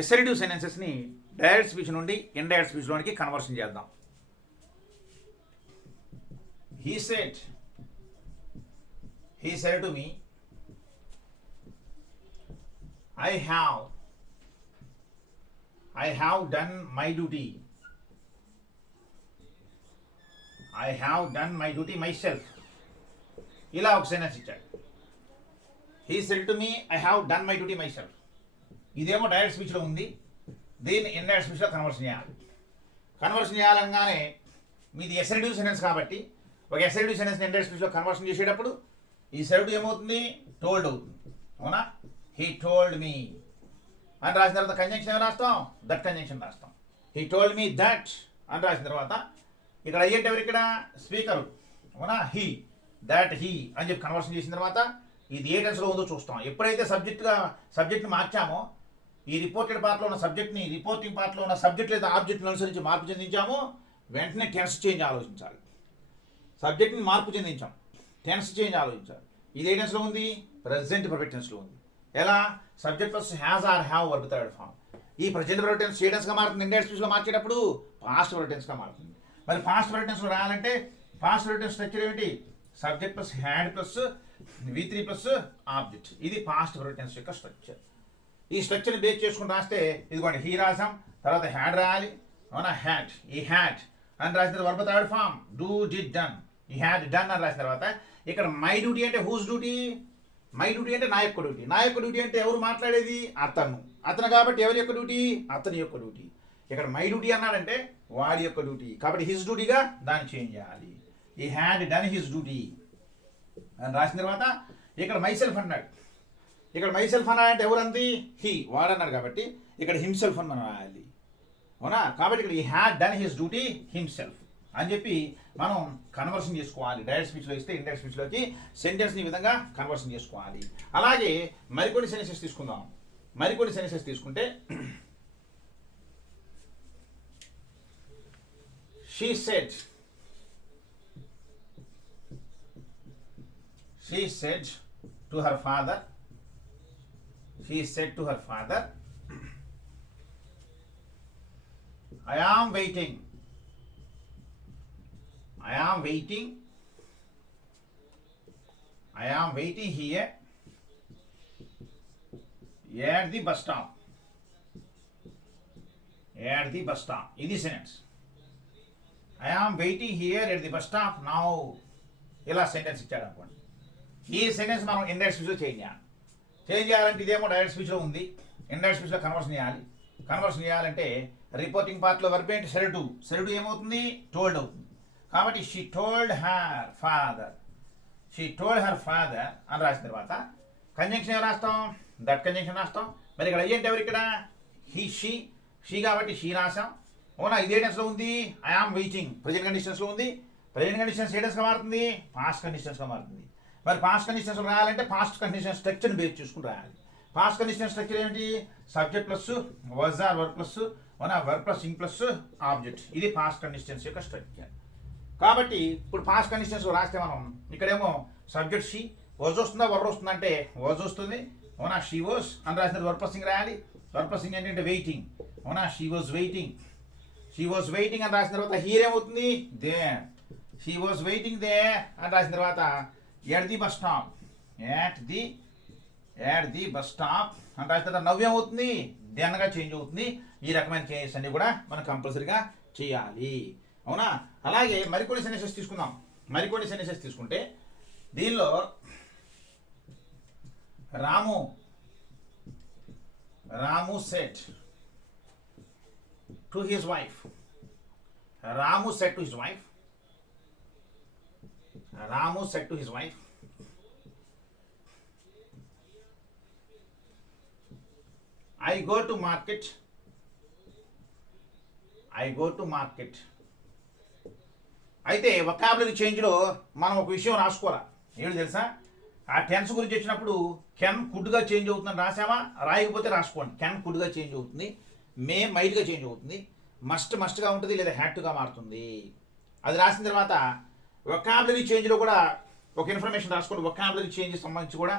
ఎసరేటివ్ సెంటెన్సెస్ని direct speech నుండి indirect స్పీచ్లోనికి conversion చేద్దాం. He said to me, I have done my duty. I have done my duty myself. ఇలా ఒక sentence ఇచ్చాడు. He said to me, I have done my duty myself. ఇదేమో direct స్పీచ్లో ఉంది, దీన్ని indirect స్పీచ్లో conversion చేయాలి. Conversion చేయాలనగానే మీది ఎసరేటివ్ సెంటెన్స్ కాబట్టి ఒక ఎసరేటివ్ సెంటెన్స్ని ఇండైరెక్ట్ స్పీచ్లో కన్వర్షన్ చేసేటప్పుడు ఈ సెరటివ్ ఏమవుతుంది, టోల్డ్ అవుతుంది. అవునా? హీ టోల్డ్ మీ అని రాసిన తర్వాత కంజంక్షన్ ఏమి రాస్తాం, దట్ కంజంక్షన్ రాస్తాం. హీ టోల్డ్ మీ దట్ అని రాసిన తర్వాత ఇక్కడ అయ్యేటి ఎవరు, ఇక్కడ స్పీకరు. అవునా? హీ, దట్ హీ అని చెప్పి కన్వర్షన్ చేసిన తర్వాత ఇది ఏ టెన్స్లో ఉందో చూస్తాం. ఎప్పుడైతే సబ్జెక్ట్ని మార్చామో, ఈ రిపోర్టెడ్ పార్ట్లో ఉన్న సబ్జెక్ట్ని రిపోర్టింగ్ పార్ట్లో ఉన్న సబ్జెక్ట్ లేదా ఆబ్జెక్ట్ని అనుసరించి మార్పు చెందించామో వెంటనే టెన్స్ చేంజ్ ఆలోచించాలి. సబ్జెక్ట్ని మార్పు చెందించాం, టెన్స్ చేంజ్ ఆలోచించాలి. ఇది ఏ టెన్స్లో ఉంది, ప్రజెంట్ పర్ఫెక్ట్ టెన్స్లో ఉంది. ఎలా? Subject plus has or have verb third form. ఈ ప్రజెంట్ పర్ఫెక్ట్ టెన్స్ ఏ టెన్స్గా మారుతుంది, ఇండైరెక్ట్ స్పీచ్లో మార్చేటప్పుడు పాస్ట్ పర్ఫెక్ట్ టెన్స్గా మారుతుంది. మరి పాస్ట్ పర్ఫెక్ట్ టెన్స్లో రాయాలంటే పాస్ట్ పర్ఫెక్ట్ టెన్స్ స్ట్రక్చర్ ఏమిటి, subject plus had plus V3 plus object. ఇది పాస్ట్ పర్ఫెక్ట్ టెన్స్ యొక్క స్ట్రక్చర్. ఈ స్ట్రక్చర్ని బేస్ చేసుకుని రాస్తే ఇదిగోండి, హీ రాసాం, తర్వాత హ్యాడ్ రాయాలి. అవునా? హ్యాడ్, ఈ హ్యాడ్ అని రాసిన తర్వాత verb third form do did done. ఈ హ్యాడ్ డన్ అని రాసిన తర్వాత ఇక్కడ మై డ్యూటీ అంటే హూస్ డ్యూటీ, మై డ్యూటీ అంటే నా యొక్క డ్యూటీ. నా యొక్క డ్యూటీ అంటే ఎవరు మాట్లాడేది, అతను కాబట్టి ఎవరి యొక్క డ్యూటీ, అతని యొక్క డ్యూటీ. ఇక్కడ మై డ్యూటీ అన్నాడంటే వాడి యొక్క డ్యూటీ కాబట్టి హిజ్ డ్యూటీగా దాన్ని చేంజ్ చేయాలి. ఈ హ్యాడ్ డన్ హిజ్ డ్యూటీ అని రాసిన తర్వాత ఇక్కడ మైసెల్ఫ్ అన్నాడు. ఇక్కడ మైసెల్ఫ్ అన్నాడంటే ఎవరంది, హీ, వాడన్నాడు కాబట్టి ఇక్కడ హిమ్సెల్ఫ్ అని మనం రాయాలి. అవునా? కాబట్టి ఇక్కడ ఈ had done his duty himself అని చెప్పి మనం కన్వర్షన్ చేసుకోవాలి. డైరెక్ట్ స్పీచ్లో ఇస్తే ఇండైరెక్ట్ స్పీచ్లోకి సెంటెన్స్ని ఈ విధంగా కన్వర్షన్ చేసుకోవాలి. అలాగే మరికొన్ని సెంటెన్సెస్ తీసుకుందాం. మరికొన్ని సెంటెన్సెస్ తీసుకుంటే she said to her father, I am waiting here at the bus stop. ఇది sentence. I am waiting here at the bus stop now. ఇలా సెంటెన్స్ ఇచ్చాడు అనుకోండి. ఈ సెంటెన్స్ మనం ఇండైరెక్ట్ స్పీచ్లో చేంజ్ చేయాలంటే ఇదేమో డైరెక్ట్ స్పీచ్లో ఉంది, ఇండైరెక్ట్ స్పీచ్లో కన్వర్షన్ చేయాలంటే రిపోర్టింగ్ పార్ట్లో వర్బ్ ఏంటి, సెరటివ్ ఏమవుతుంది, టోల్డ్ అవుతుంది. కాబట్టి షీ టోల్డ్ హర్ ఫాదర్ అని రాసిన తర్వాత కంజంక్షన్ ఏం రాస్తాం, దట్ కంజంక్షన్ రాస్తాం. మరి ఇక్కడ అయ్యేంటి ఎవరు, ఇక్కడ హీ, షీ కాబట్టి షీ రాసాం. అవునా? ఇదే టెన్స్లో ఉంది, ఐ ఆమ్ వెయిటింగ్ ప్రజెంట్ కండిషన్స్లో ఉంది. ప్రజెంట్ కండిషన్స్ ఏ టెన్స్గా మారుతుంది, పాస్ట్ కండిషన్స్గా మారుతుంది. మరి పాస్ట్ కండిషన్స్ రాయాలంటే పాస్ట్ కండిషన్ స్ట్రక్చర్ని బేస్ చేసుకుని రాయాలి. పాస్ట్ కండిషన్ స్ట్రక్చర్ ఏంటి, subject plus was or verb plus verb plus ing plus object. ఇది పాస్ట్ కండిషన్స్ యొక్క స్ట్రక్చర్. కాబట్టి ఇప్పుడు పాస్ట్ కండిషన్స్ రాస్తే మనం ఇక్కడేమో సబ్జెక్ట్ షీ, వాజ్ వస్తుందా వర్బ్ వస్తుందా అంటే వాజ్ వస్తుంది. అవునా? షీ వాజ్ అని రాసిన వర్బ్ ప్లస్ ఇంగ్ రాయాలి. వర్బ్ ప్లస్ ఇంగ్ ఏంటంటే వెయిటింగ్. అవునా? షీ వాజ్ వెయిటింగ్ అని రాసిన తర్వాత హీర్ ఏమవుతుంది, they. She was waiting they అని రాసిన తర్వాత ఎట్ ది బస్ స్టాప్ అని రాసిన తర్వాత నవ్వేమవుతుంది, దెన్గా చేంజ్ అవుతుంది. ఈ రకమైన చేంజెస్ అన్ని కూడా మనం కంపల్సరీగా చేయాలి. అవునా? అలాగే మరికొన్ని సెంటెన్సెస్ తీసుకుంటే దీనిలో రాము set to his wife. Ramu said to his wife, I go to market. అయితే వొకాబులరీ చేంజ్లో మనం ఒక విషయం రాసుకోవాలి. ఏంటి తెలుసా, ఆ టెన్స్ గురించి వచ్చినప్పుడు కెన్ కుడ్గా చేంజ్ అవుతుందని రాసామా, రాయకపోతే రాసుకోండి. కెన్ కుడ్గా చేంజ్ అవుతుంది, మే మైట్గా చేంజ్ అవుతుంది, మస్ట్గా ఉంటుంది, లేదా హ్యాట్గా మారుతుంది. అది రాసిన తర్వాత వొకాబులరీ చేంజ్లో కూడా ఒక ఇన్ఫర్మేషన్ రాసుకోండి. వొకాబులరీ చేంజ్ సంబంధించి కూడా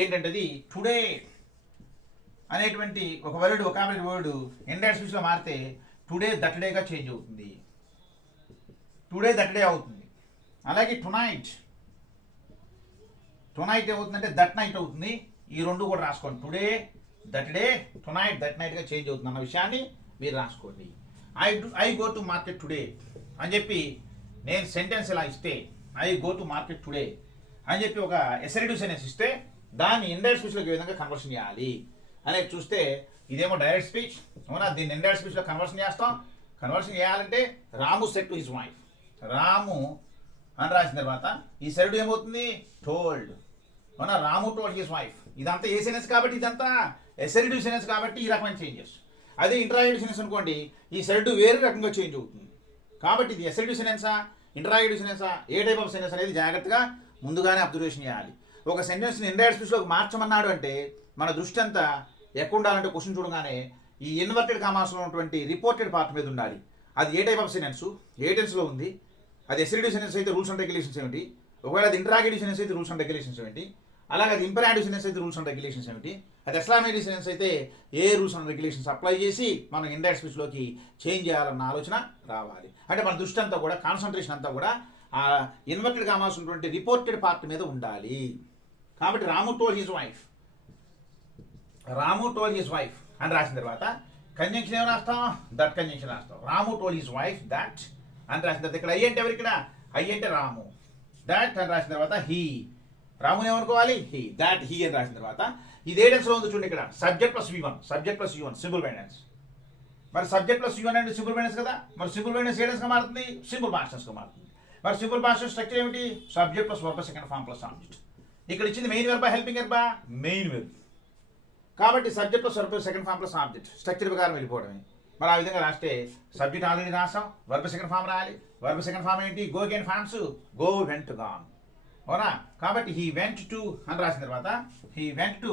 ఏంటంటే అది అనేటువంటి ఒక వర్డ్ వొకాబులరీ వర్డ్ ఇండైరెక్ట్ స్పీచ్లో మారితే టుడే దట్ డేగా చేంజ్ అవుతుంది. టుడే దట్ డే అవుతుంది. అలాగే టునైట్ ఏమవుతుందంటే దట్ నైట్ అవుతుంది. ఈ రెండు కూడా రాసుకోండి. Today that day, tonight that నైట్గా చేంజ్ అవుతుంది అన్న విషయాన్ని మీరు రాసుకోండి. I go to market today అని చెప్పి నేను సెంటెన్స్ ఇలా ఇస్తే I go to market today అని చెప్పి ఒక ఎసరిటివ్ సెంటెన్స్ ఇస్తే దాన్ని ఇండైరెక్ట్ స్పీచ్లోకి ఏ విధంగా కన్వర్షన్ చేయాలి అనేది చూస్తే ఇదేమో డైరెక్ట్ స్పీచ్ అవునా. దీన్ని ఇండైరెక్ట్ స్పీచ్లో కన్వర్షన్ చేస్తాం. కన్వర్షన్ చేయాలంటే రాము సెడ్ టు హిజ్ వైఫ్, రాము అని రాసిన తర్వాత ఈ సైడ్ ఏమవుతుంది టోల్డ్ అవునా. రాము టోల్డ్ హిజ్ వైఫ్. ఇదంతా ఏ సెంటెన్స్ కాబట్టి ఇదంతా ఎసరిటివ్ సెంటెన్స్ కాబట్టి ఈ రకమైన చేంజెస్. అదే ఇంటరాగేటివ్ సెంటెన్స్ అనుకోండి ఈ సైడ్ వేరే రకంగా చేంజ్ అవుతుంది. కాబట్టి ఇది ఎసరిటివ్ సెంటెన్సా ఇంటరాగేటివ్ సెంటెన్సా ఏ టైప్ ఆఫ్ సెంటెన్స్ అనేది జాగ్రత్తగా ముందుగానే అబ్జర్వేషన్ చేయాలి. ఒక సెంటెన్స్ని ఇండైరెక్ట్ స్పీచ్లోకి మార్చమన్నాడు అంటే మన దృష్టి అంతా ఎక్కడ ఉండాలంటే క్వశ్చన్ చూడగానే ఈ ఇన్వర్టెడ్ కామాస్లో ఉన్నటువంటి రిపోర్టెడ్ పార్ట్ మీద ఉండాలి. అది ఏ టైప్ ఆఫ్ సెంటెన్స్, ఏ టెన్స్లో ఉంది, అది ఎసరిటివ్ సెంటెన్స్ అయితే రూల్స్ అండ్ రెగ్యులేషన్స్ ఏమిటి, ఒకవేళ అది ఇంటరాగేటివ్ సెంటెన్స్ అయితే రూల్స్ అండ్ రెగ్యులేషన్స్ ఏమిటి, అలాగే అది ఇంపరాటివ్ సెంటెన్స్ అయితే రూల్స్ అండ్ రెగ్యులేషన్స్ ఏమిటి, అది ఎక్స్క్లమేటరీ సెంటెన్స్ అయితే ఏ రూల్స్ అండ్ రెగ్యులేషన్స్ అప్లై చేసి మనం ఇండైరెక్ట్ స్పీచ్లోకి చేంజ్ చేయాలన్న ఆలోచన రావాలి. అంటే మన దృష్టి అంతా కూడా కాన్సన్ట్రేషన్ అంతా కూడా ఆ ఇన్వర్టెడ్ కామాస్ ఉన్నటువంటి రిపోర్టెడ్ పార్ట్ మీద ఉండాలి. కాబట్టి రాము టోల్డ్ హిజ్ వైఫ్ అని రాసిన తర్వాత కంజంక్షన్ ఏమి రాస్తాం, దట్ కంజంక్షన్ రాస్తాం. రాము టోల్డ్ హిజ్ వైఫ్ దట్ అని రాసిన తర్వాత ఇక్కడ ఐ అంటే ఎవరు, ఇక్కడ ఐ అంటే రాము, దట్ అని రాసిన తర్వాత హీ, రాముని ఏమనుకోవాలి హీ, దట్ హీ అని రాసిన తర్వాత ఇది ఏ టెన్స్లో ఉంది చూడండి. ఇక్కడ సబ్జెక్ట్ ప్లస్ V1 సింపుల్ వైనెన్స్. మరి సబ్జెక్ట్ ప్లస్ V1 అంటే సింపుల్ వైనెన్స్ కదా. మరి సింపుల్ వైనెన్స్ ఏ టెన్స్గా మారుతుంది, సింపుల్ పాస్ట్ టెన్స్గా మారుతుంది. మరి సింపుల్ పాస్ట్ టెన్స్ స్ట్రక్చర్ ఏమిటి, subject plus verb second form plus object. ఇక్కడ ఇచ్చింది మెయిన్ వెర్బా హెల్పింగ్ వెర్బా, మెయిన్ వెర్బ్. కాబట్టి subject plus verb second form plus object structure ప్రకారం వెళ్ళిపోవడమే. మరి ఆ విధంగా రాస్తే సబ్జెక్ట్ ఆల్రెడీ రాసాం, వర్బ్ సెకండ్ ఫార్మ్ రాయాలి. వర్బ్ సెకండ్ ఫార్మ్ ఏంటి, go again forms, go went gone అవునా. కాబట్టి హీ వెంట్ టు అని రాసిన తర్వాత హీ వెంట్ టు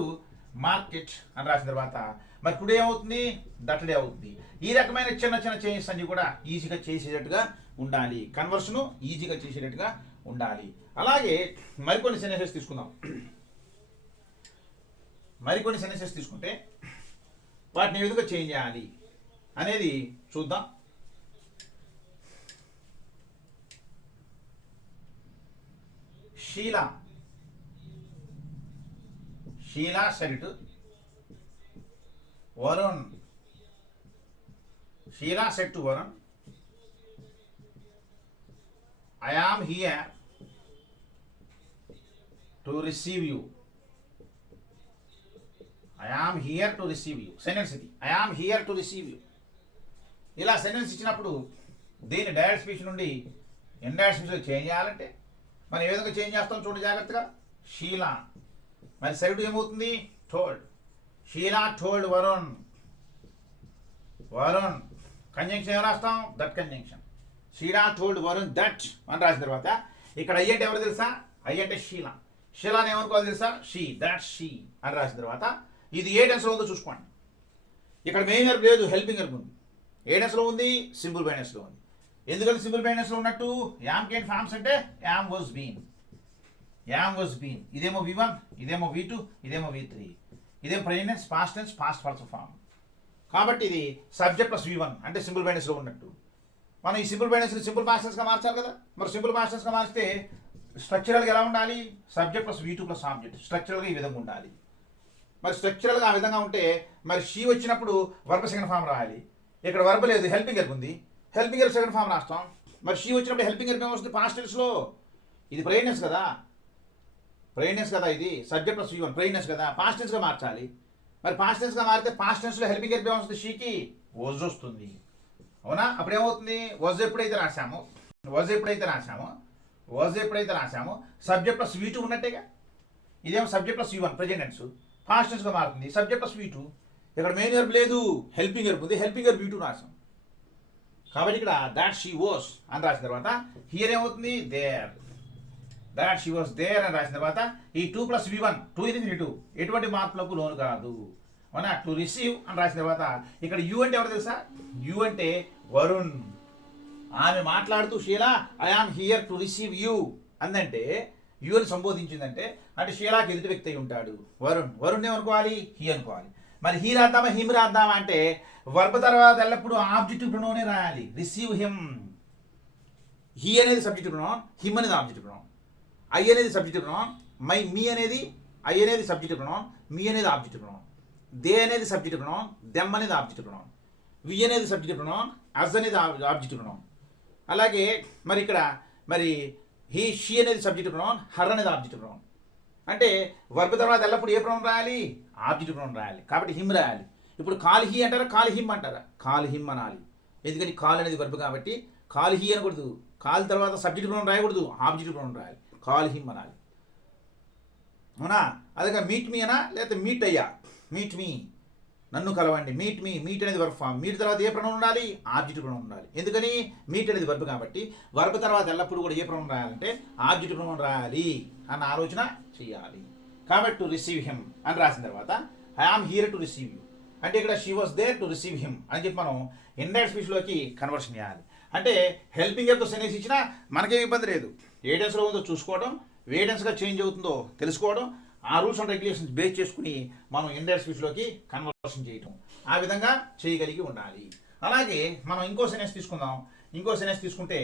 మార్కెట్ అని రాసిన తర్వాత మరి టుడే ఏమవుతుంది, దట్ డే అవుతుంది. ఈ రకమైన చిన్న చిన్న చేంజెస్ అన్ని కూడా ఈజీగా చేసేటట్టుగా ఉండాలి. కన్వర్షన్ ఈజీగా చేసేటట్టుగా ఉండాలి. అలాగే మరికొన్ని సెంటెన్సెస్ తీసుకుందాం. మరికొన్ని సెంటెన్సెస్ తీసుకుంటే వాటిని ఏ విధంగా చేంజ్ చేయాలి అనేది చూద్దాం. Sheila said to Varun. Sheila said to Varun, I am here to receive you. I am here to receive you. Sentence ఇది. I am here to receive you. ఇలా సెంటెన్స్ ఇచ్చినప్పుడు దీన్ని డైరెక్ట్ స్పీచ్ నుండి indirect స్పీచ్లో change చేయాలంటే మనం ఏ విధంగా change చేస్తాం చూడండి జాగ్రత్తగా. షీలా మరి సైడ్ ఏమవుతుంది, told. Sheela told Varun conjunction ఏం రాస్తాం, that conjunction. Sheela told Varun that అని రాసిన తర్వాత ఇక్కడ ఐ అంటే ఎవరు తెలుసా, ఐ అంటే షీలాని ఏమనుకోవాలి తెలుసా, షీ, దట్ షీ అని రాసిన తర్వాత ఇది ఏ టెన్స్లో ఉందో చూసుకోండి. ఇక్కడ మెయిన్ వెర్బ్ లేదు, హెల్పింగ్ వెర్బ్ ఉంది. ఏ టెన్స్లో ఉంది, సింపుల్ వైనెస్లో ఉంది. ఎందుకంటే సింపుల్ వైనెస్లో ఉన్నట్టు యామ్ కేన్ ఫార్మ్స్ అంటే యామ్ వాజ్ బీన్. ఇదేమో V1, ఇదేమో V2, ఇదేమో V3. ఇదేమో present past tense, past person form. కాబట్టి ఇది సబ్జెక్ట్ ప్లస్ V1 అంటే సింపుల్ వైనెస్లో ఉన్నట్టు. మనం ఈ సింపుల్ వైనెస్ని సింపుల్ పాస్ట్ టెన్స్గా మార్చాలి కదా. మరి సింపుల్ పాస్ట్ టెన్స్గా మార్చితే స్ట్రక్చరల్గా ఎలా ఉండాలి, subject plus V2 plus object స్ట్రక్చరల్గా ఈ విధంగా ఉండాలి. మరి స్ట్రక్చరల్గా ఆ విధంగా ఉంటే మరి షీ వచ్చినప్పుడు వర్బ్ సెకండ్ ఫార్మ్ రాయాలి. ఇక్కడ వర్బ్ లేదు, హెల్పింగ్ వెర్బ్ ఉంది. హెల్పింగ్ వెర్బ్ సెకండ్ ఫార్మ్ రాస్తాం. మరి షీ వచ్చినప్పుడు హెల్పింగ్ వెర్బ్ ఏమొస్తుంది, పాస్ట్ టెన్స్లో. ఇది ప్రెజెంట్ కదా, ఇది సబ్జెక్ట్ ప్లస్ V1 ప్రెజెంట్ కదా, పాస్ట్ టెన్స్గా మార్చాలి. మరి పాస్ట్ టెన్స్గా మారితే పాస్ట్ టెన్స్లో హెల్పింగ్ వెర్బ్ ఏమొస్తుంది, షీకి వాజ్ వస్తుంది అవునా. అప్పుడు ఏమవుతుంది, వాజ్ ఎప్పుడైతే రాసామో సబ్జెక్ట్ ప్లస్ V2 ఉన్నట్టేగా. ఇదేమో subject plus V1 present tense, past టెన్స్గా మారుతుంది, సబ్జెక్ట్ ప్లస్ V2. ఇక్కడ మెయిన్ వెర్బ్ లేదు, హెల్పింగ్ వెర్బ్ ఉంది, హెల్పింగ్ వెర్బ్ V2 రాసాం. కాబట్టి ఇక్కడ దాట్ షీ వాస్ అని రాసిన తర్వాత హియర్ ఏమవుతుంది, there. That she was there అని రాసిన తర్వాత ఈ 2 ప్లస్ V1 2 ఇన్ఫినిటివ్ ఎటువంటి మార్పులకు లోను కాదు అవునా. టు రిసీవ్ అని రాసిన తర్వాత ఇక్కడ యూ అంటే ఎవరు తెలుసా, యూ అంటే వరుణ్. ఆమె మాట్లాడుతూ Sheela I am here to receive you అందంటే యూ అని సంబోధించిందంటే అంటే షీలాకి ఎదుటి వ్యక్తి అయి ఉంటాడు వరుణ్. వరుణ్ ఏమనుకోవాలి, హీ అనుకోవాలి. మరి హీ రాద్దామా హిమ్ రాద్దామా అంటే వర్బ్ తర్వాత ఎల్లప్పుడూ ఆబ్జెక్టివ్ ప్రొనౌనే రాయాలి. రిసీవ్ హిమ్, హీ అనేది సబ్జెక్టివ్ ప్రొనౌన్, హిమ్ అనేది ఆబ్జెక్టివ్ ప్రొనౌన్, ఐ అనేది సబ్జెక్టివ్ ప్రొనౌన్, మీ అనేది ఐ అనేది సబ్జెక్టివ్ ప్రొనౌన్, మీ అనేది ఆబ్జెక్టివ్ ప్రొనౌన్, దే అనేది సబ్జెక్టివ్ ప్రొనౌన్, దెమ్ అనేది ఆబ్జెక్టివ్ ప్రొనౌన్, వి అనేది సబ్జెక్టివ్ ప్రొనౌన్, అజ్ అనేది ఆబ్జెక్టివ్ ప్రొనౌన్. అలాగే మరి ఇక్కడ మరి హీ షీ అనేది సబ్జెక్టివ్ ప్రొనౌన్, హర్ అనేది ఆబ్జెక్టివ్ ప్రొనౌన్. అంటే వర్బ్ తర్వాత ఎల్లప్పుడు ఏ ప్రొనౌన్ రాయాలి? ఆబ్జెక్టివ్ ప్రొనౌన్ రాయాలి. కాబట్టి హిమ్ రాయాలి. ఇప్పుడు కాల్ హీ అంటారా కాల్ హిమ్ అంటారా? కాల్ హిమ్ అనాలి. ఎందుకని కాల్ అనేది వర్బ్ కాబట్టి కాల్ హీ అనకూడదు. కాల్ తర్వాత సబ్జెక్టివ్ ప్రొనౌన్ రాయకూడదు, ఆబ్జెక్టివ్ ప్రొనౌన్ రాయాలి. కాల్ హిమ్ అనాలి. అవునా? అదే మీట్ మీ అనా లేకపోతే మీట్ అయ్యా, మీట్ మీ నన్ను కలవండి, మీట్ మీ, మీట్ అనేది వర్బ్ ఫామ్. మీట్ తర్వాత ఏ ప్రొనౌన్ ఉండాలి? ఆబ్జెక్టివ్ ప్రొనౌన్ ఉండాలి. ఎందుకని? మీట్ అనేది వర్బ్ కాబట్టి వర్బ్ తర్వాత ఎల్లప్పుడు కూడా ఏ ప్రొనౌన్ రాయాలంటే ఆబ్జెక్టివ్ ప్రొనౌన్ రాయాలి అన్న ఆలోచన చేయాలి. కాబట్టి టు రిసీవ్ హిమ్ అని రాసిన తర్వాత I am here to receive you అంటే ఇక్కడ she was there to receive him అని చెప్పి మనం ఇండైరెక్ట్ స్పీచ్లోకి కన్వర్షన్ చేయాలి. అంటే హెల్పింగ్ తో సెన్స్ ఇచ్చినా మనకేం ఇబ్బంది లేదు. ఏ టెన్స్లో ఉందో చూసుకోవడం, ఏ టెన్స్గా చేంజ్ అవుతుందో తెలుసుకోవడం, ఆ రూల్స్ అండ్ రెగ్యులేషన్స్ బేస్ చేసుకుని మనం ఇండైరెక్ట్ స్పీచ్లోకి కన్వర్షన్ చేయటం, ఆ విధంగా చేయగలిగి ఉండాలి. అలాగే మనం ఇంకో సెన్స్ తీసుకుందాం. ఇంకో సెన్స్ తీసుకుంటే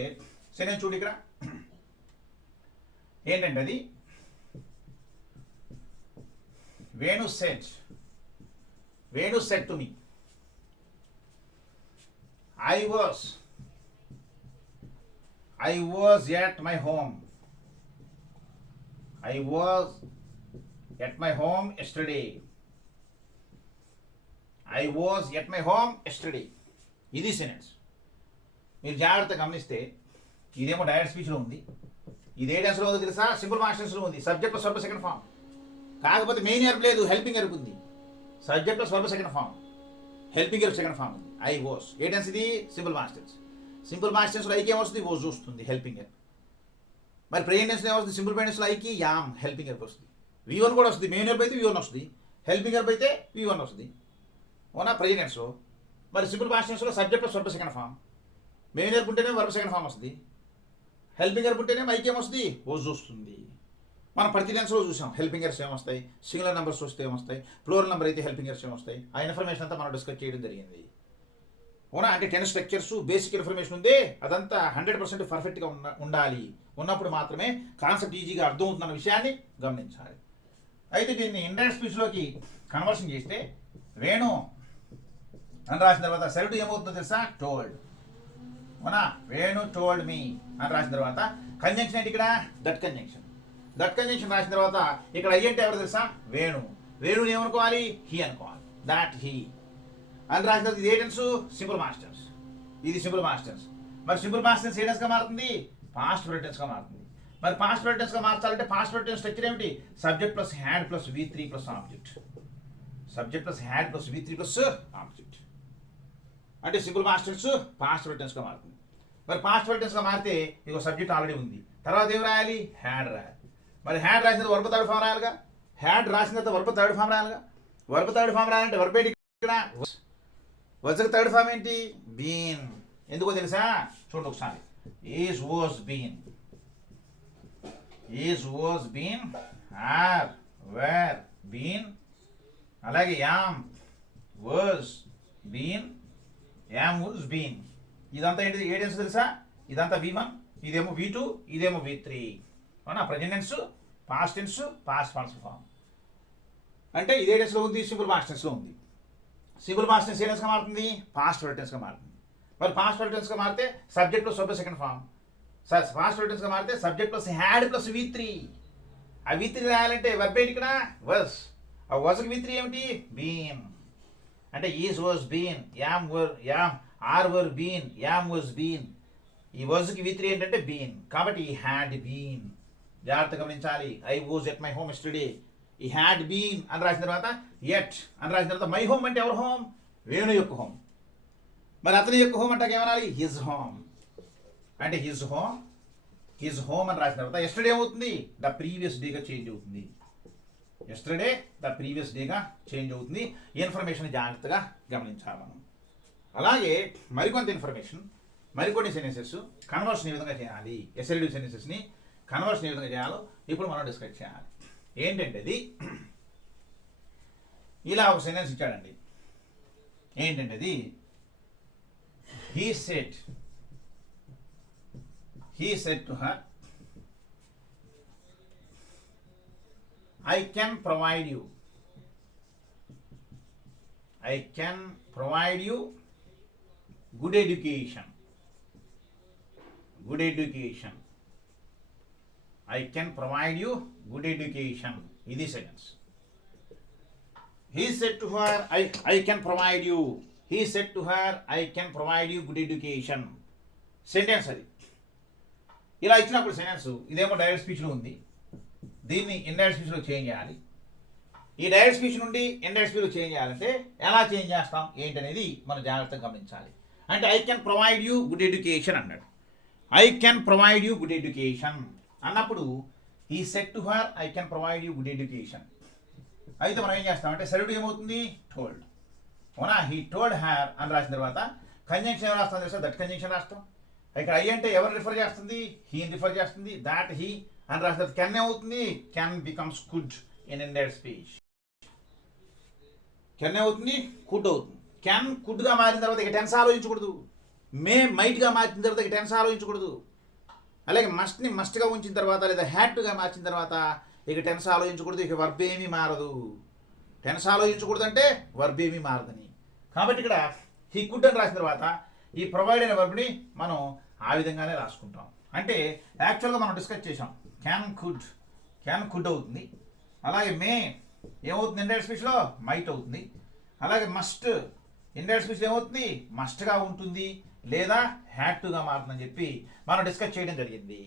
సెన్స్ చూడు ఇక్కడ ఏంటంటే అది Venu said to me I was at my home. I was at my home yesterday. I was at my home yesterday. ఇది సెంటెన్స్. మీరు జాగ్రత్తగా గమనిస్తే ఇదేమో డైరెక్ట్ స్పీచ్లో ఉంది. ఇది ఏ టెన్స్లో ఉందో తెలుసా? సింపుల్ పాస్ట్ టెన్స్లో ఉంది. Subject plus verb second form. కాకపోతే మెయిన్ వర్బ్ లేదు, హెల్పింగ్ వర్బ్ ఉంది. Subject plus verb second form, helping verb second form ఉంది. ఐ వాస్ ఏ టెన్స్ ఇది? Simple past tense. Simple past టెన్స్లో ఐకి ఏమొస్తుంది? వాజ్ వస్తుంది, హెల్పింగ్ వర్బ్. మరి ప్రెజెంట్ టెన్స్లో ఏమొస్తుంది? సింపుల్ ప్రెజెంట్ టెన్స్లో ఐకి యామ్, హెల్పింగ్ వర్బ్ వస్తుంది. V1 కూడా వస్తుంది. మెయిన్ వర్బ్ అయితే V1 వస్తుంది, హెల్పింగ్ వర్బ్ అయితే V1 వస్తుంది. అవునా? ప్రెజెంట్ టెన్స్లో. మరి సింపుల్ పాస్ట్ టెన్స్లో subject plus verb second form, main verb ఉంటేనే వర్బ్ సెకండ్ ఫామ్ వస్తుంది, హెల్పింగ్ వర్బ్ ఉంటేనే ఐకి ఏమొస్తుంది? వాజ్ వస్తుంది. మనం ప్రతి టెన్స్లో చూసాం హెల్పింగ్ వర్బ్స్ ఏమొస్తాయి, సింగులర్ నెంబర్స్ వస్తే ఏమొస్తాయి, ప్లూరల్ నెంబర్ అయితే హెల్పింగ్ వర్బ్స్ ఏమొస్తాయి. ఆ ఇన్ఫర్మేషన్ అంతా మనం డిస్కస్ చేయడం జరిగింది. అవునా? అంటే టెన్స్ స్ట్రక్చర్స్ బేసిక్ ఇన్ఫర్మేషన్ ఉంది, అదంతా 100% పర్ఫెక్ట్గా ఉండాలి. ఉన్నప్పుడు మాత్రమే కాన్సెప్ట్ ఈజీగా అర్థమవుతున్న విషయాన్ని గమనించాలి. అయితే దీన్ని ఇండైరెక్ట్ స్పీచ్లోకి కన్వర్షన్ చేస్తే వేణు అని రాసిన తర్వాత సెల్ట్ ఏమవుతుందో తెలుసా? టోల్డ్. అవునా? వేణు టోల్డ్ మీ అని రాసిన తర్వాత కంజంక్షన్ ఏంటి ఇక్కడ? That conjunction. దట్ కంజంక్షన్ రాసిన తర్వాత ఇక్కడ ఐ అంటే ఎవరు తెలుసా? వేణు. వేణుని ఏమనుకోవాలి? హీ అనుకోవాలి. దాట్ హీ అని రాసిన తర్వాత ఇది ఏ టెన్స్? Simple past tense. ఇది సింపుల్ పాస్ట్ టెన్స్. మరి సింపుల్ పాస్ట్ టెన్స్ ఏ టెన్స్గా మారుతుంది? పాస్ట్ ప్రెజెంట్ టెన్స్గా మారుతుంది. మరి పాస్ట్ ప్రెజెంట్ టెన్స్గా మార్చాలంటే పాస్ట్ ప్రెజెంట్ టెన్స్ స్ట్రక్చర్ ఏమిటి? Subject plus had plus V3 plus object. Subject plus had plus V3 plus object. అంటే simple past tense past present టెన్స్గా మారుతుంది. మరి పాస్ట్ ప్రెజెంట్ టెన్స్గా మారితే ఇక సబ్జెక్ట్ ఆల్రెడీ ఉంది, తర్వాత ఏం రాయాలి? హ్యాడ్ రాయాలి. మరి హ్యాడ్ రాసిన తర్వాత వర్బ్ థర్డ్ ఫామ్ రాయాలిగా. హ్యాడ్ రాసిన తర్వాత వర్బ్ థర్డ్ ఫామ్ రాయాలిగా. వర్బ్ థర్డ్ ఫామ్ రాయాలంటే వర్బ్ ఏంటి ఇక్కడ? వర్బ్కి థర్డ్ ఫామ్ ఏంటి? బీన్. ఎందుకో తెలుసా? చూడండి ఒకసారి. Is was been, is was been, are were been, అలాగే am was been, am was been. ఇదంతా ఏంటిది? ఏ టెన్స్ తెలుసా? ఇదంతా V1, ఇదేమో V2, ఇదేమో V3. అవునా? Present tense, past tense, past participle form. అంటే ఇదే టెన్స్లో ఉంది, సింపుల్ పాస్ట్ టెన్స్లో ఉంది. సింపుల్ పాస్ట్ టెన్స్ ఏ టెన్స్గా మారుతుంది? పాస్ట్ ప్రెజెంట్ టెన్స్గా మారుతుంది. మరి పాస్ట్ ప్రెజెంట్ టెన్స్గా మారితే subject plus verb second form. Past present టెన్స్గా మారితే subject plus had plus V3. ఆ V3 రాయాలంటే వర్బ్ ఏంటి ఇక్కడ? వాజ్. ఆ వాజ్కి V3 ఏమిటి? బీన్. అంటే is was been, am are were been, am was been. ఈ వాజ్కి V3 ఏంటంటే బీన్. కాబట్టి ఈ హ్యాడ్ బీన్. జాగ్రత్త గమనించాలి. I was at my home yesterday. ఈ హ్యాడ్ బీన్ అని రాసిన తర్వాత ఎట్ అని రాసిన తర్వాత మై హోమ్ అంటే ఎవరు హోమ్? వేణు యొక్క హోమ్. మరి అతని యొక్క హోమ్ అంటే ఏమనాలి? His home. అంటే హిజ్ హోమ్ అని రాసిన తర్వాత ఎస్టర్డే ఏమవుతుంది? ద ప్రీవియస్ డేగా చేంజ్ అవుతుంది. ఎస్టర్డే ద ప్రీవియస్ డేగా చేంజ్ అవుతుంది. ఈ ఇన్ఫర్మేషన్ జాగ్రత్తగా గమనించాలి మనం. అలాగే మరికొంత ఇన్ఫర్మేషన్, మరికొన్ని సెన్టెన్సెస్ కన్వర్షన్ ఏ విధంగా చేయాలి, ఎస్ఎల్డి సెన్టెన్సెస్ని కన్వర్షన్ ఏ విధంగా చేయాలో ఇప్పుడు మనం డిస్కస్ చేయాలి. ఏంటంటే అది ఇలా ఒక సెంటెన్స్ ఇచ్చాడండి. ఏంటంటే అది he said to her, I can provide you good education. I can provide you good education. ఇది sentence. He said to her, I can provide you. He said to her, I can provide you good education. Sentence అది. ఇలా ఇచ్చినప్పుడు sentence ఇదేమో direct స్పీచ్లో ఉంది, దీన్ని indirect స్పీచ్లో change చేయాలి. ఈ డైరెక్ట్ స్పీచ్ నుండి ఇండైరెక్ట్ స్పీచ్లో చేంజ్ చేయాలంటే ఎలా చేంజ్ చేస్తాం ఏంటనేది మనం జాగ్రత్తగా గమనించాలి. అంటే I can provide you good education అన్నాడు. I can provide you good education అన్నప్పుడు ఈ said to her I can provide you good education. అయితే మనం ఏం చేస్తామంటే సరిడు ఏమవుతుంది టోల్డ్. అవునా, హీ టోల్డ్ హ్యార్ అని రాసిన తర్వాత కంజంక్షన్ ఏం రాస్తాం తెలుసా, దట్ కంజంక్షన్ రాస్తాం. ఇక్కడ ఐ అంటే ఎవరు రిఫర్ చేస్తుంది, హీని రిఫర్ చేస్తుంది. దాట్ హీ అని రాసిన తర్వాత కెన్ ఏమవుతుంది, can becomes could in indirect speech. Can ఏమవుతుంది, కుడ్ అవుతుంది. కెన్ కుడ్గా మారిన తర్వాత ఇక టెన్స్ ఆలోచించకూడదు. మే మైట్గా మార్చిన తర్వాత ఇక టెన్స్ ఆలోచించకూడదు. అలాగే మస్ట్ని మస్ట్గా ఉంచిన తర్వాత లేదా హ్యాడ్గా మార్చిన తర్వాత ఇక టెన్స్ ఆలోచించకూడదు. ఇక వర్బ్ ఏమీ మారదు. టెన్స్ ఆలోచించకూడదు అంటే వర్బ్ ఏమీ మారదని. కాబట్టి ఇక్కడ హీ కుడ్ అని రాసిన తర్వాత ఈ ప్రొవైడ్ అయిన వర్బ్ని మనం ఆ విధంగానే రాసుకుంటాం. అంటే యాక్చువల్గా మనం డిస్కస్ చేసాం, క్యాన్ కుడ్ అవుతుంది. అలాగే మే ఏమవుతుంది ఇండైరెక్ట్ స్పీచ్లో, మైట్ అవుతుంది. అలాగే మస్ట్ ఇండైరెక్ట్ స్పీచ్ ఏమవుతుంది, మస్ట్గా ఉంటుంది లేదా హ్యాడ్ టుగా మారుతుందని చెప్పి మనం డిస్కస్ చేయడం జరిగింది.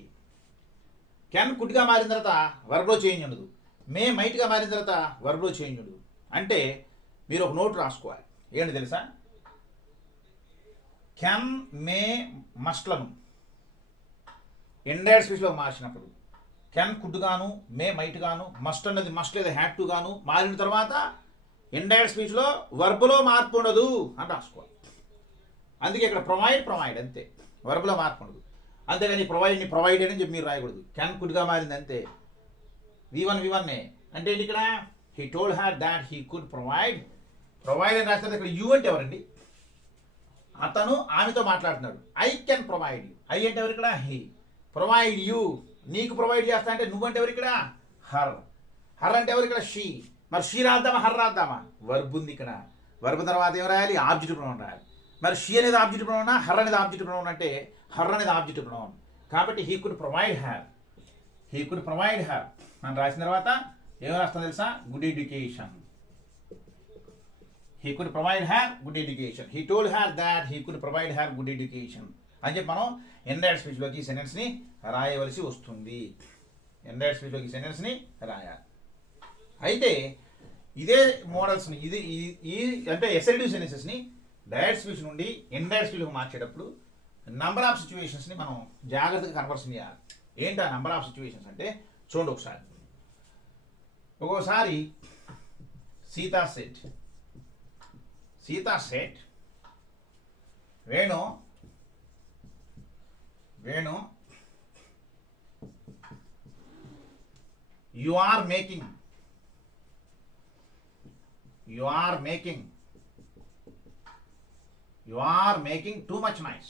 క్యాన్ కుడ్గా మారిన తర్వాత వర్బ్లో చేంజ్ ఉండదు. మే మైట్గా మారిన తర్వాత వర్బ్లో చేంజ్ ఉండదు. అంటే మీరు ఒక నోట్ రాసుకోవాలి. ఏంటి తెలుసా, క్యాన్ మే మస్ట్లను ఇండైరెక్ట్ స్పీచ్లో మార్చినప్పుడు క్యాన్ కుడ్ గాను మే మైట్ గాను మస్ట్ అన్నది మస్ట్ లేదా హ్యాడ్ టు గాను మారిన తర్వాత ఇండైరెక్ట్ స్పీచ్లో వర్బ్లో మార్పు ఉండదు అని రాసుకోవాలి. అందుకే ఇక్కడ ప్రొవైడ్ అంతే, వర్బ్లో మార్పు ఉండదు. అంతేగాని ప్రొవైడ్ అని చెప్పి మీరు రాయకూడదు. క్యాన్ కుడ్గా మారింది అంతే. V1 అంటే ఏంటి ఇక్కడ, he told her that he could provide అని రాస్తే ఇక్కడ యూ అంటే ఎవరండి, అతను ఆమెతో మాట్లాడుతున్నాడు. I can provide you, I అంటే ఎవరు ఇక్కడ, హీ. ప్రొవైడ్ యూ నీకు ప్రొవైడ్ చేస్తా అంటే నువ్వంటే ఎవరు ఇక్కడ, హర్ అంటే ఎవరు ఇక్కడ, షీ. మరి షీ రాద్దామా హర్ రాద్దామా, వర్బ్ ఉంది ఇక్కడ. వర్బ్ తర్వాత ఏం రాయాలి, ఆబ్జెక్టివ్ ప్రొనౌన్ రాయాలి. మరి షీ అనేది ఆబ్జెక్టివ్ ప్రొనౌనా, హర్ అనేది ఆబ్జెక్టివ్ ప్రొనౌన్ అంటే హర్ అనేది ఆబ్జెక్టివ్ ప్రొనౌన్. కాబట్టి హీ కుడ్ ప్రొవైడ్ హ్యార్ అని రాసిన తర్వాత ఏం రాస్తాం తెలుసా, good education. He could provide her good education. He told her that he could provide her good education అని చెప్పి మనం ఇండైరెక్ట్ స్పీచ్లోకి ఈ సెంటెన్స్ని రాయవలసి వస్తుంది. ఇండైరెక్ట్ స్పీచ్లోకి ఈ సెంటెన్స్ని రాయాలి. అయితే ఇదే మోడల్స్ని ఈ అంటే ఎసర్టివ్ సెంటెన్సెస్ని డైరెక్ట్ స్పీచ్ నుండి ఇండైరెక్ట్ స్పీచ్లోకి మార్చేటప్పుడు నంబర్ ఆఫ్ సిచ్యువేషన్స్ని మనం జాగ్రత్తగా కన్వర్షన్ చేయాలి. ఏంటి ఆ నంబర్ ఆఫ్ సిచ్యువేషన్స్ అంటే చూడండి ఒకసారి. ఒక్కోసారి Sita said Venu you are making too much noise.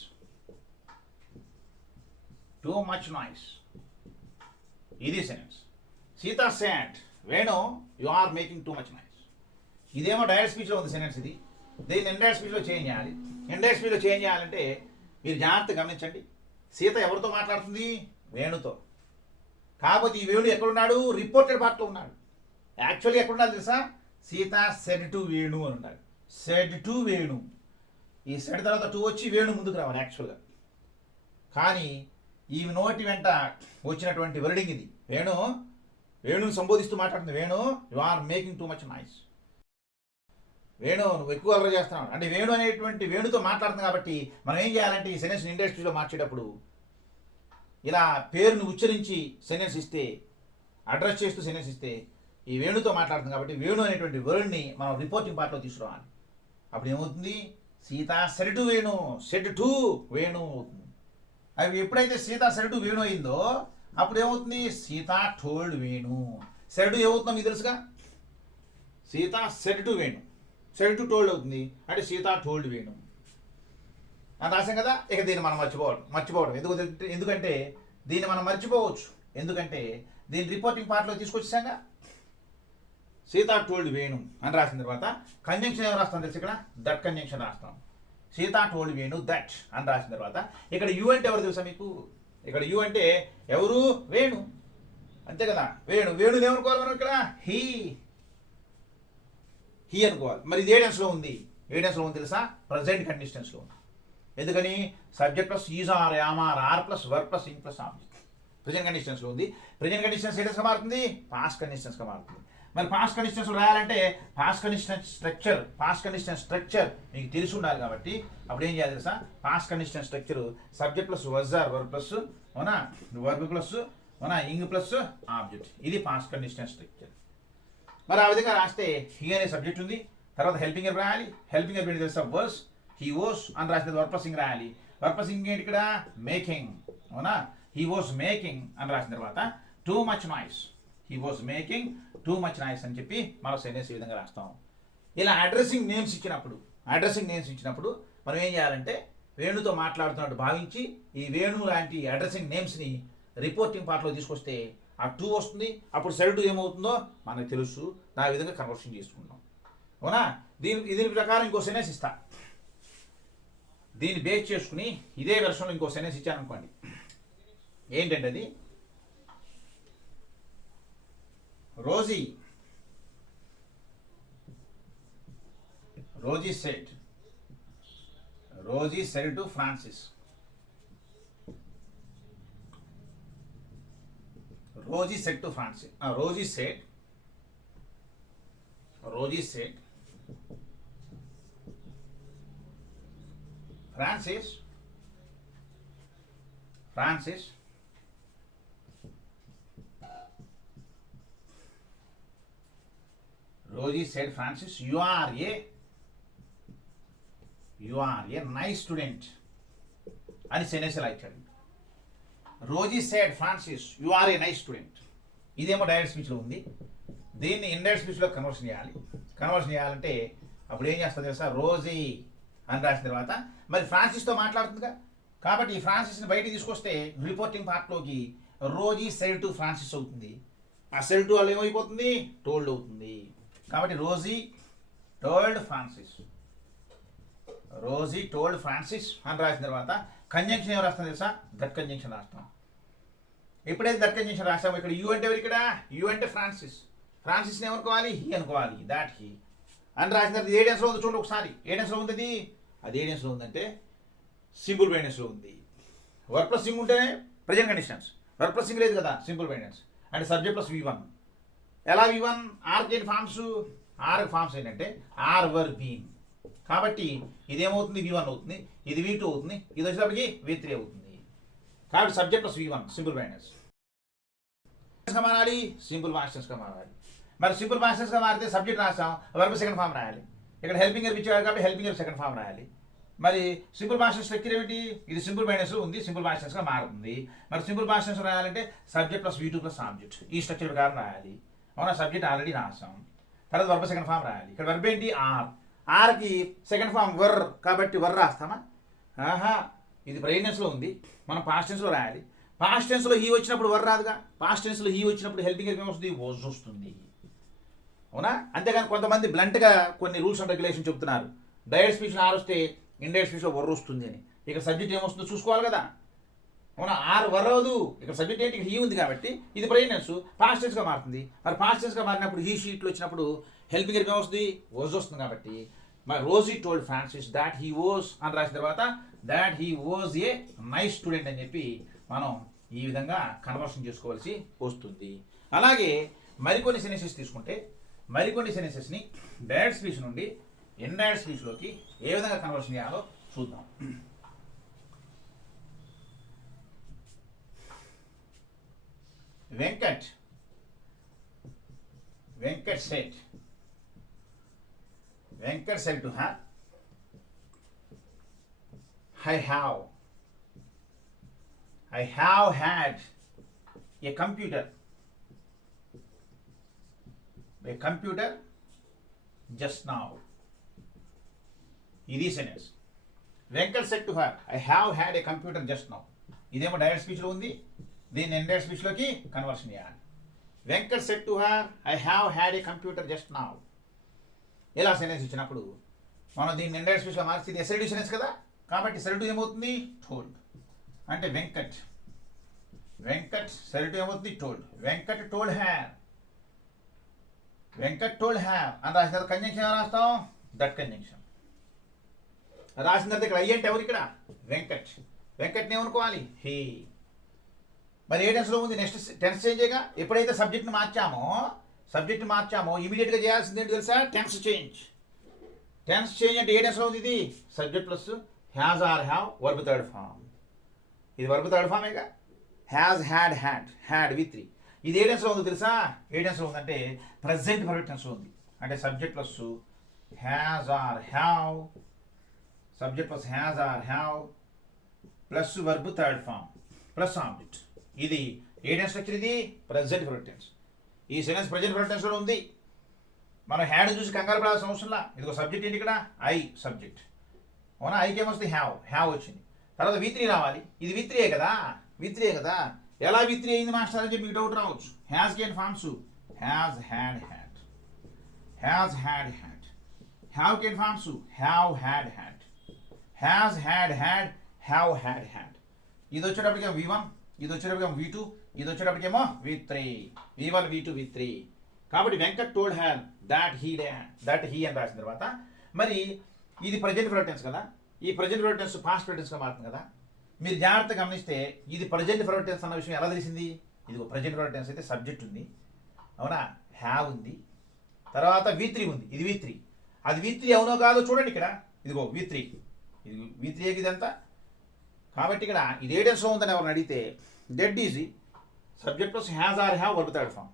ఇది sentence. Sita said Venu you are making too much noise. ఇదేమో డైరెక్ట్ స్పీచ్లో ఉంది సెంటెన్స్. ఇది దీన్ని ఇండైరెక్ట్ స్పీచ్లో చేంజ్ చేయాలి. ఇండైరెక్ట్ స్పీచ్లో చేంజ్ చేయాలంటే మీరు జాగ్రత్తగా గమనించండి. సీత ఎవరితో మాట్లాడుతుంది, వేణుతో. కాకపోతే ఈ వేణు ఎక్కడున్నాడు, రిపోర్టెడ్ పార్ట్లో ఉన్నాడు. యాక్చువల్గా ఎక్కడున్నాడు తెలుసా, సీత సెడ్ టు వేణు అని ఉన్నాడు. సెడ్ టు వేణు, ఈ సెడ్ తర్వాత టూ వచ్చి వేణు ముందుకు రావాలి యాక్చువల్గా. కానీ ఈ నోటి వెంట వచ్చినటువంటి వర్డింగ్ ఇది. వేణుని సంబోధిస్తూ మాట్లాడుతుంది. Venu you are making too much noise. Venu నువ్వు ఎక్కువ అల్లరి చేస్తున్నావు అంటే వేణు అనేటువంటి వేణుతో మాట్లాడుతుంది. కాబట్టి మనం ఏం చేయాలంటే ఈ సెంటెన్స్ ఇండస్ట్రీలో మార్చేటప్పుడు ఇలా పేరును ఉచ్చరించి సెంటెన్స్ ఇస్తే, అడ్రస్ చేస్తూ సెంటెన్స్ ఇస్తే ఈ వేణుతో మాట్లాడుతుంది కాబట్టి వేణు అనేటువంటి వర్డ్ని మనం రిపోర్టింగ్ పార్ట్లో తీసుకురావాలి. అప్పుడు ఏమవుతుంది, Sita said to Venu, said to Venu అవుతుంది. అవి ఎప్పుడైతే సీత సెడ్ టు వేణు అయిందో అప్పుడు ఏమవుతుంది, సీత టోల్డ్ వేణు. సెడ్ ఏమవుతుందో మీకు తెలుసుగా, Sita said to Venu, said to told అవుతుంది అంటే సీత టోల్డ్ వేణు అని రాసాం కదా. ఇక దీన్ని మనం మర్చిపోవడం ఎందుకంటే దీన్ని మనం మర్చిపోవచ్చు, ఎందుకంటే దీన్ని రిపోర్టింగ్ పార్ట్లో తీసుకొచ్చాక సీత టోల్డ్ వేణు అని రాసిన తర్వాత కంజంక్షన్ ఏం రాస్తాం తెలుసు, ఇక్కడ దట్ కంజంక్షన్ రాస్తాం. సీత టోల్డ్ వేణు దట్ అని రాసిన తర్వాత ఇక్కడ యు అంటే ఎవరు తెలుసా మీకు, ఇక్కడ యు అంటే ఎవరు, వేణు, అంతే కదా. వేణుని ఏమనుకోవాలి మనం ఇక్కడ, హీ అనుకోవాలి. మరి ఇది ఏడెన్స్లో ఉంది, ఏడెన్స్లో ఉంది తెలుసా, ప్రజెంట్ కండిషన్స్లో ఉంది. ఎందుకని subject plus is or am or are plus verb plus ing plus object present కండిషన్స్లో ఉంది. ప్రజెంట్ కండిషన్స్ ఏడెన్స్గా మారుతుంది, పాస్ట్ కండిషన్స్గా మారుతుంది. మరి పాస్ట్ కండిషన్స్ రాయాలంటే పాస్ట్ కండిషన్ స్ట్రక్చర్ మీకు తెలిసి ఉండాలి కాబట్టి అప్పుడు ఏం చేయాలి తెలుసా, past condition structure subject plus was or verb plus అవునా, వర్బ్ ప్లస్ అవునా ఇంగ్ ప్లస్ ఆబ్జెక్ట్, ఇది పాస్ట్ కండిషన్ స్ట్రక్చర్. మరి ఆ విధంగా రాస్తే హీ అనే సబ్జెక్ట్ ఉంది, తర్వాత హెల్పింగ్ వర్బ్ రాయాలి. హెల్పింగ్ వర్బ్ ఏంటి తెలుసా, వర్స్, హీ వాస్ అని రాసిన వర్బ్ ప్లస్ ఇంగ్ రాయాలి. వర్బ్ ప్లస్ ఇంగ్ ఏంటి ఇక్కడ, మేకింగ్ అవునా, హీ వాస్ మేకింగ్ అని రాసిన తర్వాత two much noise, he was making too much noise అని చెప్పి మరో సెంటెన్స్ ఈ విధంగా రాస్తాం. ఇలా అడ్రసింగ్ నేమ్స్ ఇచ్చినప్పుడు మనం ఏం చేయాలంటే వేణుతో మాట్లాడుతున్నట్టు భావించి ఈ వేణు లాంటి అడ్రసింగ్ నేమ్స్ని రిపోర్టింగ్ పార్ట్లో తీసుకొస్తే ఆ టూ వస్తుంది. అప్పుడు సెల్ టూ ఏమవుతుందో మనకు తెలుసు, నా విధంగా కన్వర్షన్ చేసుకుంటాం అవునా. దీని ప్రకారం ఇంకో సెంటెన్స్ ఇస్తా, దీన్ని బేస్ చేసుకుని ఇదే వెర్షన్లో ఇంకో సెంటెన్స్ ఇచ్చాను అనుకోండి. ఏంటంటే అది, Rosie said to Francis. Rosie said Francis Rosie said, Francis, you are a nice student. అని సెంటెన్స్ ఇలా ఇచ్చాడు. Rosie said Francis you are a nice student. ఇదేమో డైరెక్ట్ స్పీచ్లో ఉంది, దీన్ని ఇండైరెక్ట్ స్పీచ్లో కన్వర్షన్ చేయాలంటే అప్పుడు ఏం చేస్తుంది తెలుసా, రోజీ అని రాసిన తర్వాత మరి ఫ్రాన్సిస్తో మాట్లాడుతుందిగా, కాబట్టి ఈ ఫ్రాన్సిస్ని బయటికి తీసుకొస్తే రిపోర్టింగ్ పార్ట్లోకి రోజీ సెడ్ టు ఫ్రాన్సిస్ అవుతుంది. ఆ సెడ్ టు వాళ్ళు ఏమైపోతుంది, టోల్డ్ అవుతుంది. కాబట్టి రోజీ టోల్డ్ ఫ్రాన్సిస్ అని రాసిన తర్వాత కంజంక్షన్ ఏం రాస్తాం తెలుసా, దట్ కంజంక్షన్ రాస్తాం. ఎప్పుడైతే దట్ కంజంక్షన్ రాస్తామో ఇక్కడ యూ అంటే ఎవరు, ఇక్కడ యూ అంటే ఫ్రాన్సిస్ని ఏమనుకోవాలి, హీ అనుకోవాలి, దాట్ హీ అని రాసిన తర్వాత ఏ డెన్స్లో ఉంది చూడండి ఒకసారి. ఏ డెన్స్లో ఉంది అది ఏ డెన్స్లో ఉందంటే సింపుల్ బ్రైనెస్లో ఉంది. వర్క్ ప్లస్ సింగ్ ఉంటేనే present conditions, work plus ing లేదు కదా, సింపుల్ బ్రైనెస్ అంటే సబ్జెక్ట్ ప్లస్ V1. ఎలా V1, ఆర్కి ఫార్మ్స్ ఏంటంటే ఆర్ వర్ బీన్, కాబట్టి ఇదేమవుతుంది V1 అవుతుంది, ఇది V2 అవుతుంది, ఇది వచ్చేటప్పటికి V3 అవుతుంది. కాబట్టి సబ్జెక్ట్ ప్లస్ V1 సింపుల్ బ్రైనెస్ మారాలి, సింపుల్ పాస్టెన్స్గా మారాలి. మరి సింపుల్ పాస్టెన్స్గా మారితే సబ్జెక్ట్ రాస్తాం, వర్బ్ సెకండ్ ఫామ్ రాయాలి. ఇక్కడ హెల్పింగ్ వర్బ్ ఇచ్చాడు కాబట్టి హెల్పింగ్ వర్బ్ సెకండ్ ఫామ్ రాయాలి. మరి సింపుల్ పాస్టెన్స్ స్ట్రక్చర్ ఏమిటి, ఇది సింపుల్ బ్రైనెస్ ఉంది, సింపుల్ పాస్టెన్స్గా మారుతుంది. మరి సింపుల్ పాస్టెన్స్ రాయాలంటే subject plus V2 plus object, ఈ స్ట్రక్చర్ ప్రకారం రాయాలి అవునా. సబ్జెక్ట్ ఆల్రెడీ రాసాం, తర్వాత వర్బ్ సెకండ్ ఫామ్ రాయాలి. ఇక్కడ వర్బ్ ఏంటి, ఆర్కి సెకండ్ ఫామ్ వర్ కాబట్టి వర్ రాస్తామా, ఇది బ్రైనెస్లో ఉంది, మనం పాస్ట్ టెన్స్లో రాయాలి. పాస్ట్ టెన్స్లో హీ వచ్చినప్పుడు వర్ రాదుగా, పాస్ట్ టెన్స్లో హీ వచ్చినప్పుడు హెల్పింగ్ వర్బ్ వస్తుంది, వాజ్ వస్తుంది అవునా. అంతేగాని కొంతమంది బ్లంట్గా కొన్ని రూల్స్ అండ్ రెగ్యులేషన్ చెప్తున్నారు, డైరెక్ట్ స్పీచ్లో ఆర్ వస్తే ఇండైరెక్ట్ స్పీచ్లో వర్ వస్తుంది అని. ఇక్కడ సబ్జెక్ట్ ఏమొస్తుందో చూసుకోవాలి కదా అవునా. ఆర్ వర్ అవ్వదు, ఇక్కడ సబ్జెక్ట్ ఏంటి, హీ ఉంది కాబట్టి ఇది బ్రైనెస్ పాస్ట్ టెన్స్గా మారుతుంది. మరి పాస్ట్ టెన్స్గా మారినప్పుడు హీ షీట్లో వచ్చినప్పుడు హెల్పింగ్ వర్బ్ వస్తుంది, వాజ్ వస్తుంది. కాబట్టి మరి Rosie told Francis that he was అని రాసిన తర్వాత that he was a nice student అని చెప్పి మనం ఈ విధంగా కన్వర్షన్ చేసుకోవాల్సి వస్తుంది. అలాగే మరికొన్ని సెన్టెన్సెస్ తీసుకుంటే మరికొన్ని సెన్టెన్సెస్ని డైరెక్ట్ స్పీచ్ నుండి ఇండైరెక్ట్ స్పీచ్లోకి ఏ విధంగా కన్వర్షన్ చేయాలో చూద్దాం. Venkat said to her, I have had a computer just now. ఇది sentence. Venkat said to her I have had a computer just now. ఇదేమో డైరెక్ట్ స్పీచ్లో ఉంది, దీన్ని ఇండైరెక్ట్ స్పీచ్లోకి కన్వర్షన్ చేయాలి. Venkat said to her I have had a computer just now. ఇలా sentence ఇచ్చినప్పుడు మనం దీన్ని ఇండైరెక్ట్ స్పీచ్లో మార్చి ఇది ఎస్ఐడి సెంటెన్స్ కదా, కాబట్టి సెల్టు ఏమవుతుంది టోల్డ్. అంటే వెంకట్ సెల్టు ఏమవుతుంది told. Venkat told her, Venkat told her అని రాసిన తర్వాత కంజంక్షన్ ఏమైనా రాస్తాం, దట్ కంజంక్షన్ రాసిన తర్వాత ఇక్కడ అయ్యంటే ఎవరు ఇక్కడ వెంకట్ని ఏమనుకోవాలి హీ. మరి ఏ టెన్స్లో ఉంది, నెక్స్ట్ టెన్స్ చేంజ్ చేయగా. ఎప్పుడైతే సబ్జెక్ట్ని మార్చామో ఇమీడియట్గా చేయాల్సింది ఏంటి తెలుసా, టెన్స్ చేంజ్. టెన్స్ చేంజ్ అంటే ఏ టెన్స్లో ఉంది, ఇది subject plus has or have verb third form. ఇది వర్బ్ థర్డ్ ఫామేగా. Has had V3. ఇది ఏ టెన్స్లో ఉందో తెలుసా, ఏ టెన్స్లో ఉందంటే ప్రజెంట్ పర్ఫెక్ట్ టెన్స్లో ఉంది. అంటే subject plus has or have, subject plus has or have plus verb third form plus object. ఇది ఏ టెన్స్ స్ట్రక్చర్, ఇది ప్రజెంట్ పర్ఫెక్ట్ టెన్స్. ఈ సెంటెన్స్ ప్రజెంట్ పర్ఫెక్ట్ టెన్స్లో ఉంది. మనం హ్యాడ్ చూసి కంగారు పడాల్సిన అవసరంలా. ఇదిగో సబ్జెక్ట్ ఏంటి ఇక్కడ, ఐ సబ్జెక్ట్. అవునా, ఐకి ఏమొస్తుంది హ్యావ్ వచ్చింది. తర్వాత V3 రావాలి. ఇది V3 కదా. ఎలా V3 అయింది మాస్టర్ అని చెప్పి మీకు డౌట్ రావచ్చు. హ్యాజ్కి అండ్ ఫార్మ్స్ హ్యాజ్ హ్యాడ్ హ్యావ్కి and forms have had has had had. ఇది వచ్చేటప్పటికేమో V1, ఇది వచ్చేటప్పటికేమో V2, ఇది వచ్చేటప్పటికేమో V3. V1 V2 V3. కాబట్టి Venkat told her that he అని రాసిన తర్వాత మరి ఇది ప్రజెంట్ పర్ఫెక్ట్ టెన్స్ కదా. ఈ present perfect tense past perfect టెన్స్గా మారుతుంది కదా. మీరు జాగ్రత్తగా గమనిస్తే ఇది ప్రజెంట్ పర్ఫెక్ట్ టెన్స్ అన్న విషయం ఎలా తెలిసింది. ఇదిగో ప్రజెంట్ పర్ఫెక్ట్ టెన్స్ అయితే సబ్జెక్ట్ ఉంది, అవునా, హ్యావ్ ఉంది, తర్వాత V3 ఉంది. ఇది V3. అది V3 అవునో కాదో చూడండి ఇక్కడ. ఇదిగో V3, ఇది V3 ఇదంతా. కాబట్టి ఇక్కడ ఇది ఏ టెన్స్లో ఉందని ఎవరిని అడిగితే dead easy. Subject plus has or have verb third form.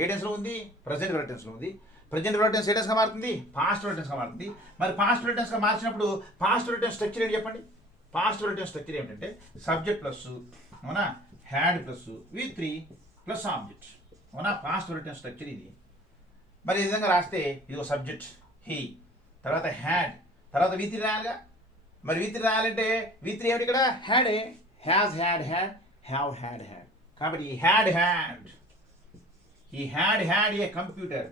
ఏ టెన్స్లో ఉంది, ప్రజెంట్ పర్ఫెక్ట్ టెన్స్లో ఉంది. ప్రజెంట్ పర్ఫెక్ట్ టెన్స్ ఏ టెన్స్గా మారుతుంది, పాస్ట్ పర్ఫెక్ట్ టెన్స్గా మారుతుంది. మరి పాస్ట్ పర్ఫెక్ట్ టెన్స్గా మార్చినప్పుడు పాస్ట్ పర్ఫెక్ట్ టెన్స్ స్ట్రక్చర్ ఏంటి చెప్పండి. పాస్ట్ పర్ఫెక్ట్ టెన్స్ స్ట్రక్చర్ ఏంటంటే సబ్జెక్ట్ ప్లస్ అవునా had plus V3 plus object. అవునా, పాస్ట్ పర్ఫెక్ట్ టెన్స్ స్ట్రక్చర్ ఇది. మరి ఈ విధంగా రాస్తే ఇది ఒక సబ్జెక్ట్ హీ, తర్వాత హ్యాడ్, తర్వాత V3 రాయాలిగా. మరి V3 రాయాలంటే V3 ఏమిటి ఇక్కడ, హ్యాడే. Have had. కాబట్టి he had a computer.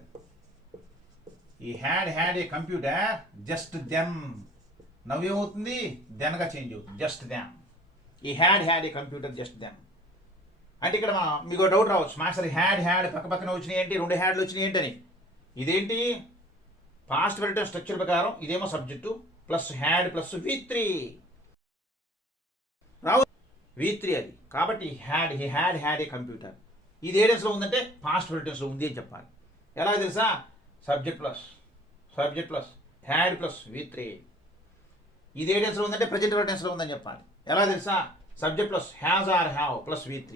He had a computer just then. నవ్వు ఏమవుతుంది, దెన్గా చేంజ్ అవుతుంది, జస్ట్ దెన్. ఈ had a computer just then. అంటే ఇక్కడ మీకు డౌట్ రావచ్చు, మాస్టర్ హ్యాడ్ పక్కన వచ్చినాయి ఏంటి, 2 హ్యాడ్లు వచ్చినాయి ఏంటని. ఇదేంటి పాస్ట్ పర్ఫెక్ట్ స్ట్రక్చర్ ప్రకారం ఇదేమో subject plus had plus V3 Rao, V3 అది. కాబట్టి he had ఏ కంప్యూటర్. ఇది ఏ టెన్స్లో ఉందంటే పాస్ట్ పర్ఫెక్ట్ టెన్స్లో ఉంది అని చెప్పాలి. ఎలా తెలుసా, subject plus had plus V3. ఇది ఏ టెన్స్లో ఉందంటే ప్రజెంట్ పర్ఫెక్ట్ టెన్స్లో ఉందని చెప్పాలి. ఎలా తెలుసా, subject plus has or have plus V3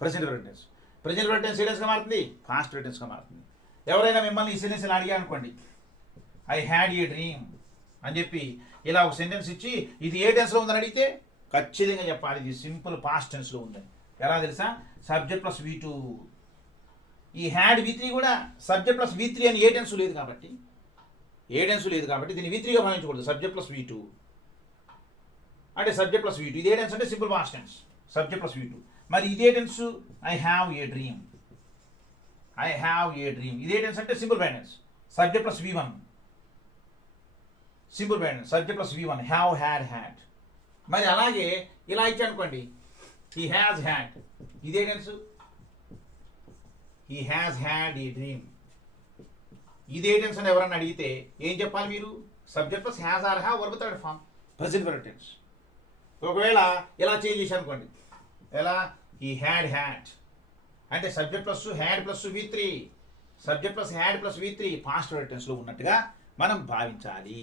present perfect tense. Present perfect tense ఏ టెన్స్గా మారుతుంది, పాస్ట్ పర్ఫెక్ట్ టెన్స్గా మారుతుంది. ఎవరైనా మిమ్మల్ని ఈ సెంటెన్స్ ఇలా అడిగా అనుకోండి, ఐ హ్యాడ్ ఏ డ్రీమ్ అని చెప్పి ఇలా ఒక సెంటెన్స్ ఇచ్చి ఇది ఏ టెన్స్లో ఉందని అడిగితే ఖచ్చితంగా చెప్పాలి ఇది సింపుల్ పాస్ట్ టెన్స్లో ఉందని. ఎలా తెలుసా, సబ్జెక్ట్ ప్లస్ V2. ఈ హ్యాడ్ V3 కూడా సబ్జెక్ట్ ప్లస్ V3 అని ఏ టెన్స్ లేదు కాబట్టి దీన్ని V3గా భావించకూడదు. సబ్జెక్ట్ ప్లస్ V2 అంటే సబ్జెక్ట్ ప్లస్ V2. ఇదే టెన్స్ అంటే simple past tense, subject plus V2. మరి ఇదే tense I have a dream. ఇదే టెన్స్ అంటే simple past tense, subject plus V1. Simple past tense, subject plus V1 had. మరి అలాగే ఇలా ఇచ్చి అనుకోండి, he has had. ఇదే tense, he has had a dream. ఇదే టెన్స్ అని ఎవరన్నా అడిగితే ఏం చెప్పాలి మీరు, subject plus has or have verb third form present perfect tense. ఒకవేళ ఇలా చేంజ్ చేసి అనుకోండి, ఎలా he had అంటే subject plus had plus V3, subject plus had plus V3 past perfect టెన్స్లో ఉన్నట్టుగా మనం భావించాలి.